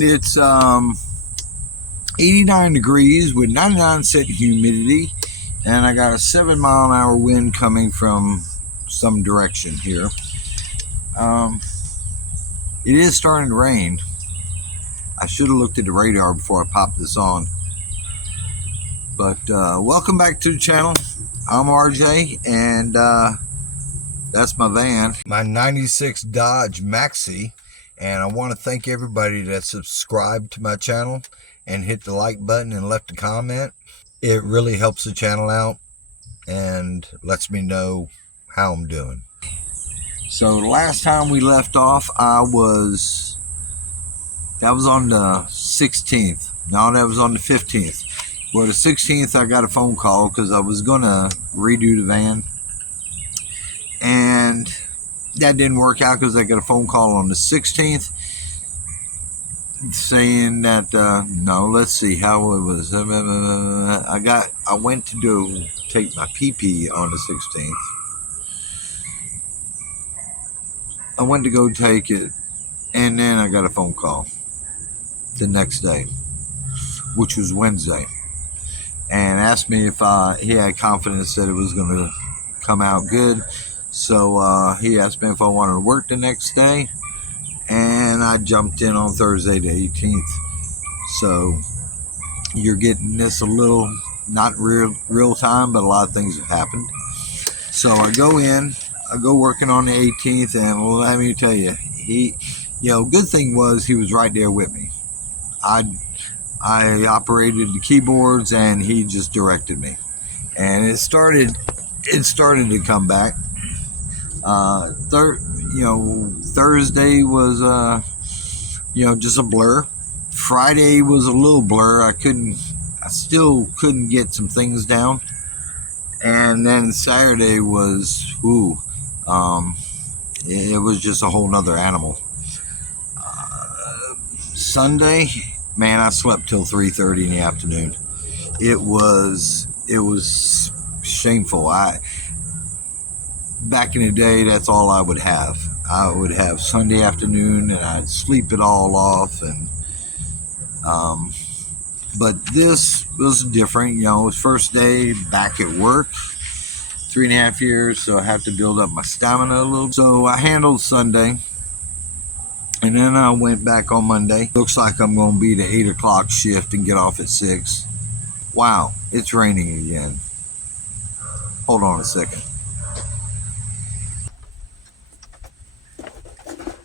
and it's 89 degrees with 99% humidity, and I got a 7-mile-an-hour wind coming from some direction here. It is starting to rain. I should have looked at the radar before I popped this on. But welcome back to the channel. I'm RJ, and that's my van, my 96 Dodge Maxi. And I want to thank everybody that subscribed to my channel and hit the like button and left a comment. It really helps the channel out and lets me know how I'm doing. So the last time we left off, that was on the 16th. No, that was on the 15th. Well, the 16th, I got a phone call because I was going to redo the van. And that didn't work out because I got a phone call on the 16th saying that, no, let's see how it was. I went to take my PP on the 16th. I went to go take it, and then I got a phone call the next day, which was Wednesday, and asked me if he had confidence that it was going to come out good. So he asked me if I wanted to work the next day, and I jumped in on Thursday the 18th. So you're getting this a little, not real time, but a lot of things have happened. So I go working on the 18th, and let me tell you, good thing was he was right there with me. I operated the keyboards, and he just directed me, and it started to come back. Thursday was just a blur. Friday was a little blur. I still couldn't get some things down, and then Saturday was it was just a whole nother animal. Sunday, man, I slept till 3:30 in the afternoon. It was shameful. Back in the day, that's all I would have. I would have Sunday afternoon, and I'd sleep it all off. And but this was different. It was first day back at work. 3.5 years, so I have to build up my stamina a little. So I handled Sunday, and then I went back on Monday. Looks like I'm going to be the 8 o'clock shift and get off at 6. Wow, it's raining again. Hold on a second.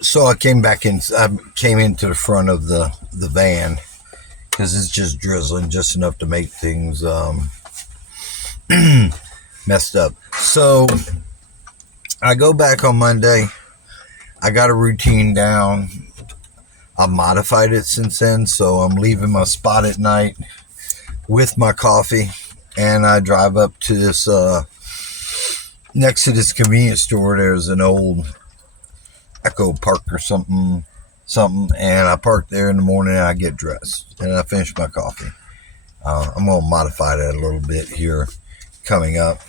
So I came into the front of the van because it's just drizzling, just enough to make things messed up. So I go back on Monday. I got a routine down. I've modified it since then, so I'm leaving my spot at night with my coffee, and I drive up to this next to this convenience store. There's an old Echo Park or something, and I park there in the morning, and I get dressed, and I finish my coffee. I'm going to modify that a little bit here coming up.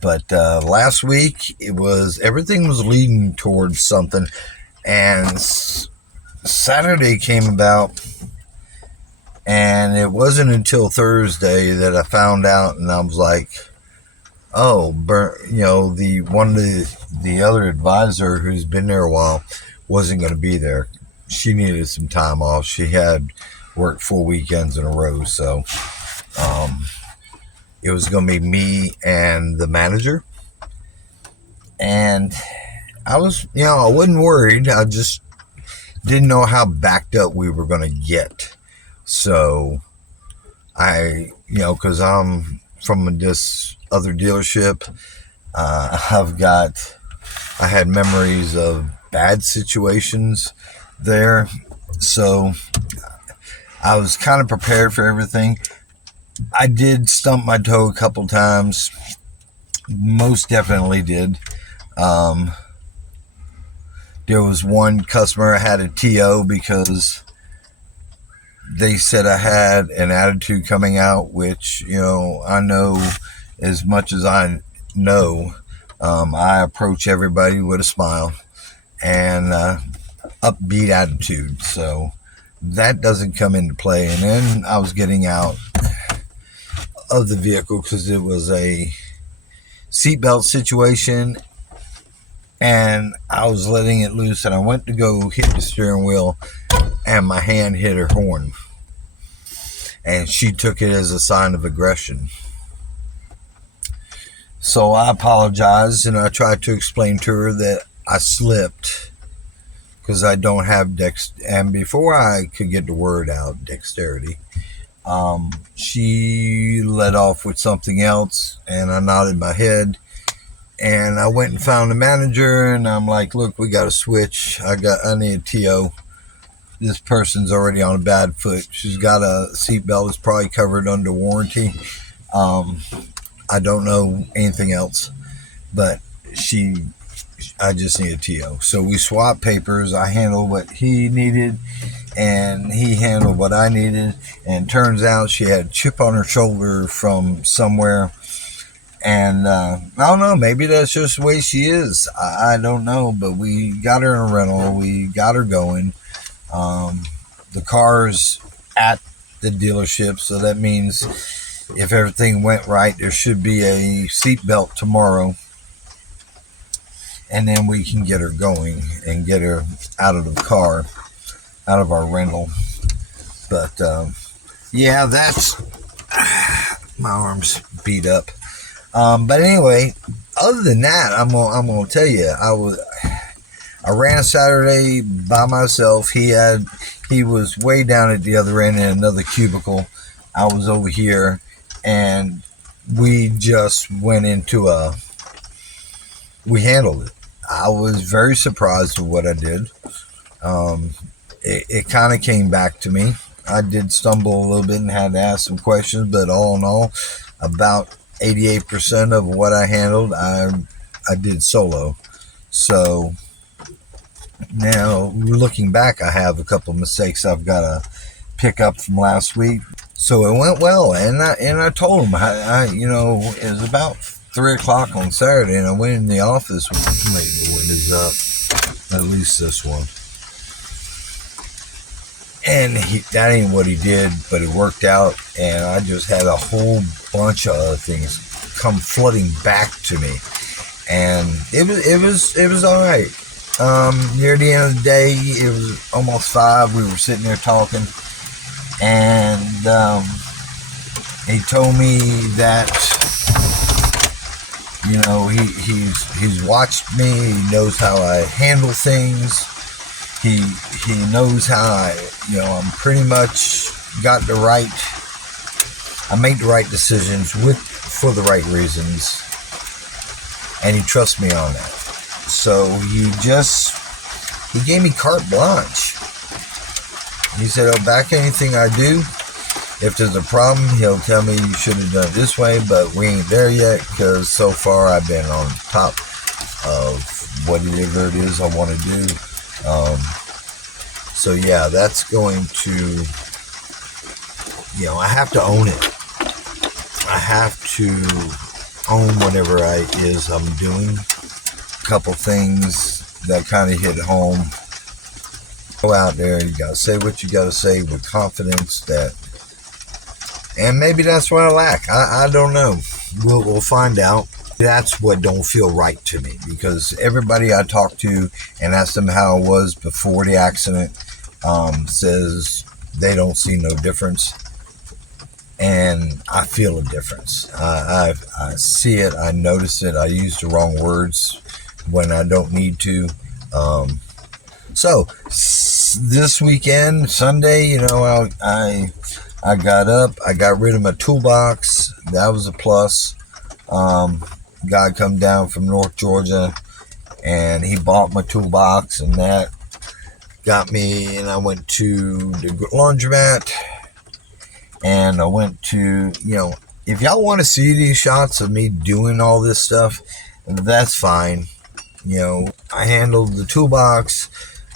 But last week, everything was leading towards something, and Saturday came about, and it wasn't until Thursday that I found out, and I was like, oh, the other advisor who's been there a while wasn't going to be there. She needed some time off. She had worked 4 weekends in a row, so it was going to be me and the manager. And I wasn't worried. I just didn't know how backed up we were going to get. So because I'm from this other dealership, I had memories of bad situations there. So I was kind of prepared for everything. I did stump my toe a couple times. Most definitely did. There was one customer I had a TO because they said I had an attitude coming out, which, I know as much as I know. I approach everybody with a smile, and upbeat attitude. So that doesn't come into play. And then I was getting out of the vehicle because it was a seatbelt situation, and I was letting it loose, and I went to go hit the steering wheel, and my hand hit her horn, and she took it as a sign of aggression. So I apologized, and I tried to explain to her that I slipped because I don't have and before I could get the word out, dexterity, she led off with something else, and I nodded my head, and I went and found the manager, and I'm like, look, we got to switch. I need a TO. This person's already on a bad foot. She's got a seatbelt. It's probably covered under warranty. I don't know anything else, but I just need a TO. So we swapped papers. I handled what he needed, and he handled what I needed. And turns out she had a chip on her shoulder from somewhere. And I don't know, maybe that's just the way she is. I don't know, but we got her in a rental. We got her going. The car's at the dealership, so that means if everything went right, there should be a seatbelt tomorrow, and then we can get her going and get her out of the car, out of our rental. But yeah, that's my arm's beat up. But anyway, other than that, I'm gonna tell you, I ran Saturday by myself. He was way down at the other end in another cubicle. I was over here, and we just went into we handled it. I was very surprised with what I did. It kind of came back to me. I did stumble a little bit and had to ask some questions, but all in all, about 88% of what I handled, I did solo. So now, looking back, I have a couple of mistakes I've got to pick up from last week. So it went well, and I told him, it was about 3 o'clock on Saturday, and I went in the office. Maybe the windows up, at least this one. And that ain't what he did, but it worked out, and I just had a whole bunch of other things come flooding back to me, and it was all right. Near the end of the day, it was almost 5. We were sitting there talking, and he told me that he's watched me. He knows how I handle things. He knows how I'm pretty much got the right. I make the right decisions for the right reasons, and he trusts me on that. So he gave me carte blanche. He said, back anything I do, if there's a problem, he'll tell me you should have done it this way, but we ain't there yet, because so far I've been on top of whatever it is I want to do. So yeah, that's going to, I have to own it. I have to own whatever I'm doing. A couple things that kind of hit home. Go out there, you gotta say what you gotta say with confidence, and maybe that's what I lack. I don't know. We'll find out. That's what don't feel right to me, because everybody I talk to and ask them how it was before the accident says they don't see no difference, and I feel a difference. I see it. I notice it. I use the wrong words when I don't need to. So this weekend, Sunday, I got up. I got rid of my toolbox. That was a plus. Guy come down from North Georgia, and he bought my toolbox, and that got me. And I went to the laundromat, and I went to, if y'all want to see these shots of me doing all this stuff, that's fine. I handled the toolbox.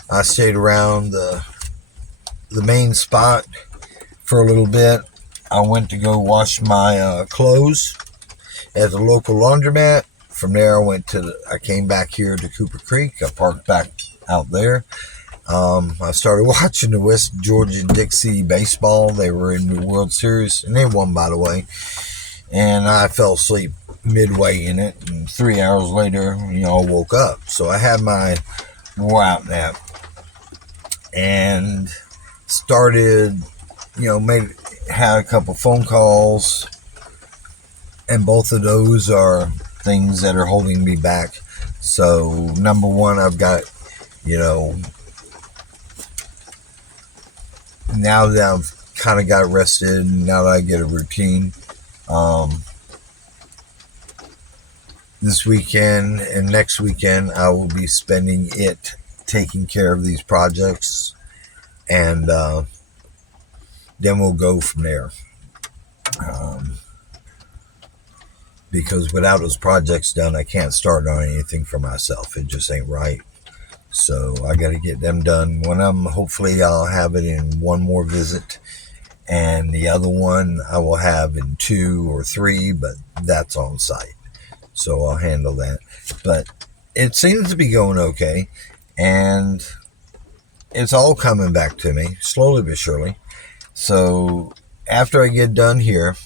I stayed around the main spot for a little bit. I went to go wash my clothes at the local laundromat. From there, I came back here to Cooper Creek. I parked back out there, I started watching the West Georgia Dixie baseball. They were in the World Series, and they won, by the way. And I fell asleep midway in it, and 3 hours later, I woke up. So I had my wore out nap and started, had a couple phone calls, and both of those are things that are holding me back. So number one, I've got, now that I've kind of got rested, now that I get a routine, this weekend and next weekend I will be spending it taking care of these projects, and then we'll go from there. Because without those projects done, I can't start on anything for myself. It just ain't right. So I got to get them done. One of them, hopefully, I'll have it in one more visit, and the other one I will have in 2 or 3, but that's on site. So I'll handle that. But it seems to be going okay, and it's all coming back to me, slowly but surely. So after I get done here,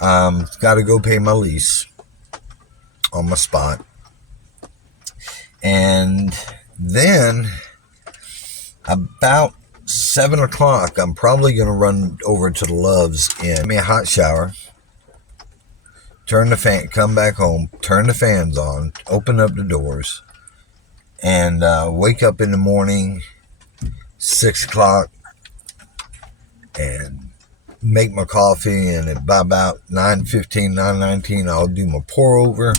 got to go pay my lease on my spot. And then about 7 o'clock, I'm probably going to run over to the Loves and get me a hot shower, turn the fan, come back home, turn the fans on, open up the doors, and wake up in the morning, 6 o'clock, and make my coffee. And by about 9:15, 9:19, I'll do my pour over,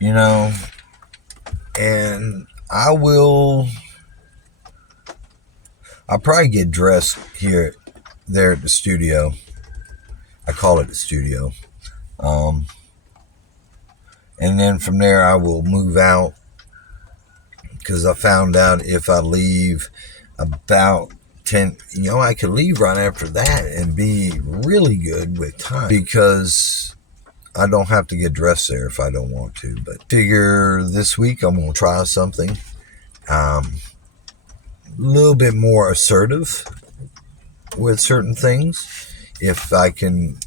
and I'll probably get dressed there at the studio. I call it the studio. And then from there I will move out, because I found out if I leave about 10, I could leave right after that and be really good with time, because I don't have to get dressed there if I don't want to. But figure this week I'm going to try something a little bit more assertive with certain things, if I can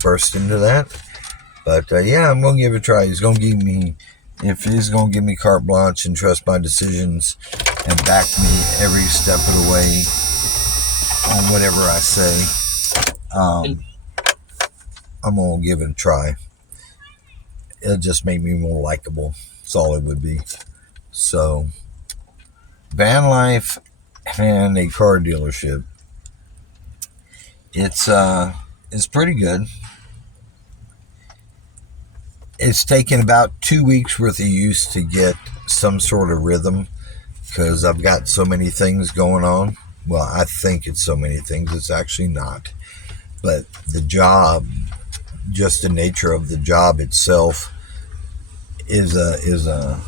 burst into that. But yeah, I'm going to give it a try. If he's going to give me carte blanche and trust my decisions and back me every step of the way on whatever I say, I'm going to give it a try. It'll just make me more likable. That's all it would be. So, Vanlife and a car dealership. It's pretty good. It's taken about 2 weeks worth of use to get some sort of rhythm, because I've got so many things going on. Well, I think it's so many things. It's actually not. But the job, just the nature of the job itself, is the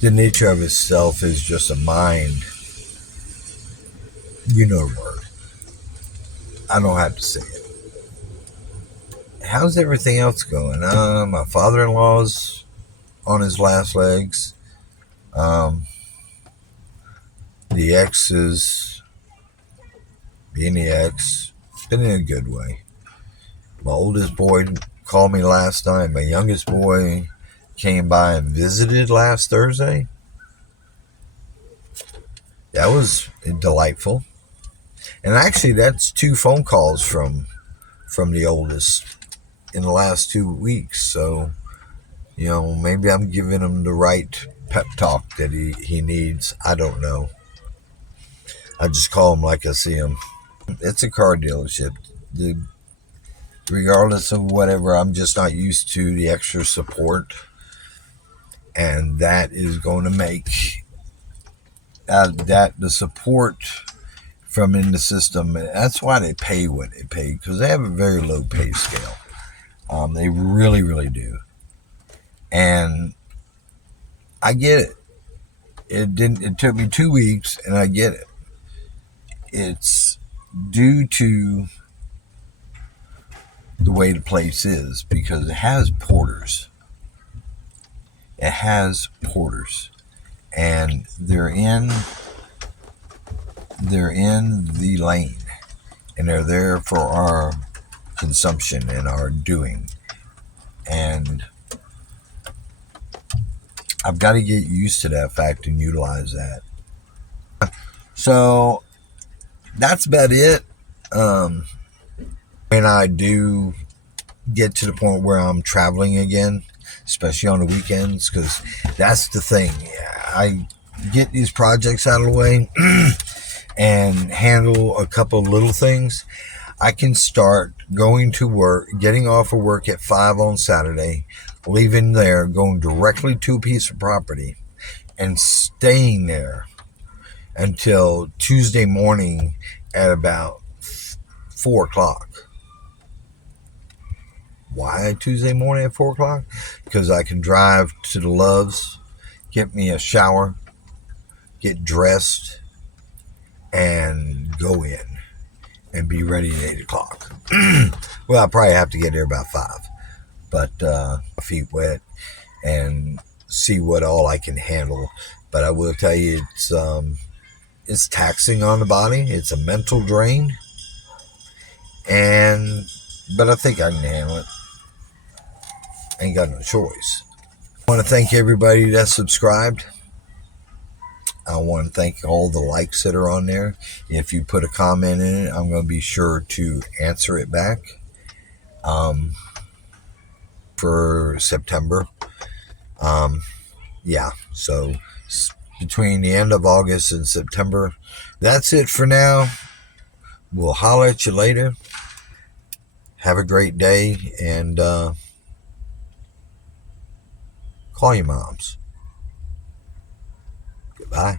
nature of itself is just a mind. You know the word. I don't have to say it. How's everything else going? My father-in-law's on his last legs. The ex is being the ex. It's been in a good way. My oldest boy called me last night. My youngest boy came by and visited last Thursday. That was delightful. And actually, that's 2 phone calls from the oldest in the last 2 weeks. So, maybe I'm giving him the right pep talk that he needs. I don't know. I just call him like I see him. It's a car dealership. Regardless of whatever, I'm just not used to the extra support. And that is going to make the support from in the system. That's why they pay what they pay, because they have a very low pay scale. They really, really do. And I get it. It took me 2 weeks, and I get it. It's due to the way the place is, because it has porters. It has porters, and they're in the lane, and they're there for our consumption and our doing. And I've got to get used to that fact and utilize that. So that's about it. When I do get to the point where I'm traveling again, especially on the weekends, because that's the thing. I get these projects out of the way and handle a couple of little things. I can start going to work, getting off of work at 5 on Saturday, leaving there, going directly to a piece of property, and staying there until Tuesday morning at about 4 o'clock. Why Tuesday morning at 4 o'clock? Because I can drive to the Loves, get me a shower, get dressed, and go in and be ready at 8 o'clock. Well, I'll probably have to get there about 5, but my feet wet and see what all I can handle. But I will tell you, it's taxing on the body. It's a mental drain, but I think I can handle it. Ain't got no choice. I want to thank everybody that subscribed. I want to thank all the likes that are on there. If you put a comment in it, I'm going to be sure to answer it back for September. Yeah, so between the end of August and September. That's it for now. We'll holler at you later. Have a great day, and call your moms. Goodbye.